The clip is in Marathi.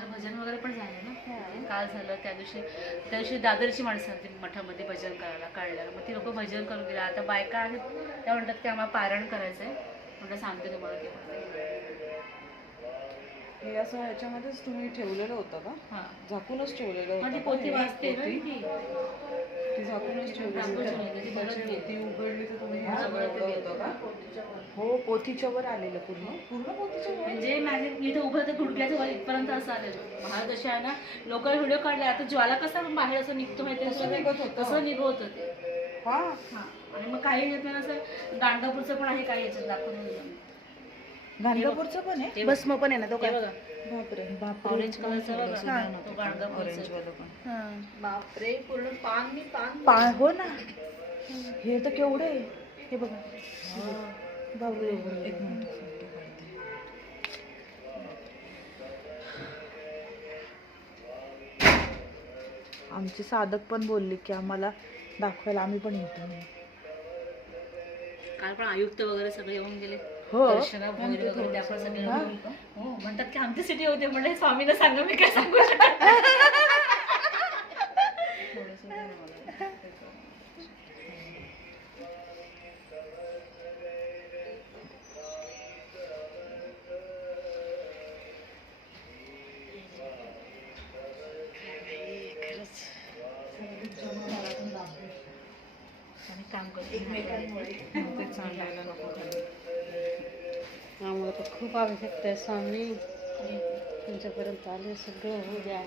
काल भजन वगैरे पण झालं ना, काल झालं. त्या दिवशी दादरची माणसं होती मठामध्ये भजन करायला काढल्याला, मग ती लोक भजन करून गेला. आता बायका आहेत त्या म्हणतात की आम्हाला पारायण करायचं आहे, म्हटलं सांगते तुम्हाला केव्हा. हे असं ह्याच्यामध्येच तुम्ही ठेवलेलं होतं का? हां, झाकूनच ठेवलेलं मग ती होतं का? पोथी हे वाचते ना पोथी? ती. ती झाकूनच ठेवलेली झाकून होती. ठेवलेली, ती त्याची बघत गेली. ती उघडली तर तुम्ही हे हा, सगळं बघत एवढं गेली. होतं का? पोथीच्या वर. हो, पोथीच्या वर आलेलं पूर्ण पूर्ण पोथीच्या वर. म्हणजे माझे इथं उभं तर गुडघ्याच्या वर इथपर्यंत असं आलेलं. महाल जसे आहे ना, लोक व्हिडिओ काढले. आता ज्वाला कसा बाहेर असं निघतो माहिती तसं निघत होतं. तसं निघत होतं ते. हा, हां, आणि मग काही येत असं गाणगापूरचं पण आहे, काही याच्यात दाखवून. गाणगापूरचं पण आहे. भस्म पण आहे ना तो हे काय? बघा, बापरे बापरे. ऑरेंज कलरचा बघा, हा. तो गाणगापूरचा. ऑरेंज वाला पण. हा. बापरे, पूर्ण पान मी पान. पान हो ना. हे तर केवढे आहे. हे बघा. बापरे. एक मिनिट. आमचे साधक पण बोलले की आम्हाला दाखवायला आम्ही पण येतो. काल पण आयुक्त वगैरे सगळे येऊन गेले. हो. दर्शना भोईर वगैरे त्या पण सगळे हा? हो म्हणतात की आमच्यासाठी होते. म्हणले स्वामीला सांगा, मी काय सांगू शकत. आणि काम करतो एकमेकांमुळे ते सांगायला नको खाली. आम्हाला तर खूप आवश्यकता आहे स्वामी, तुमच्यापर्यंत आले सगळं होऊ द्या.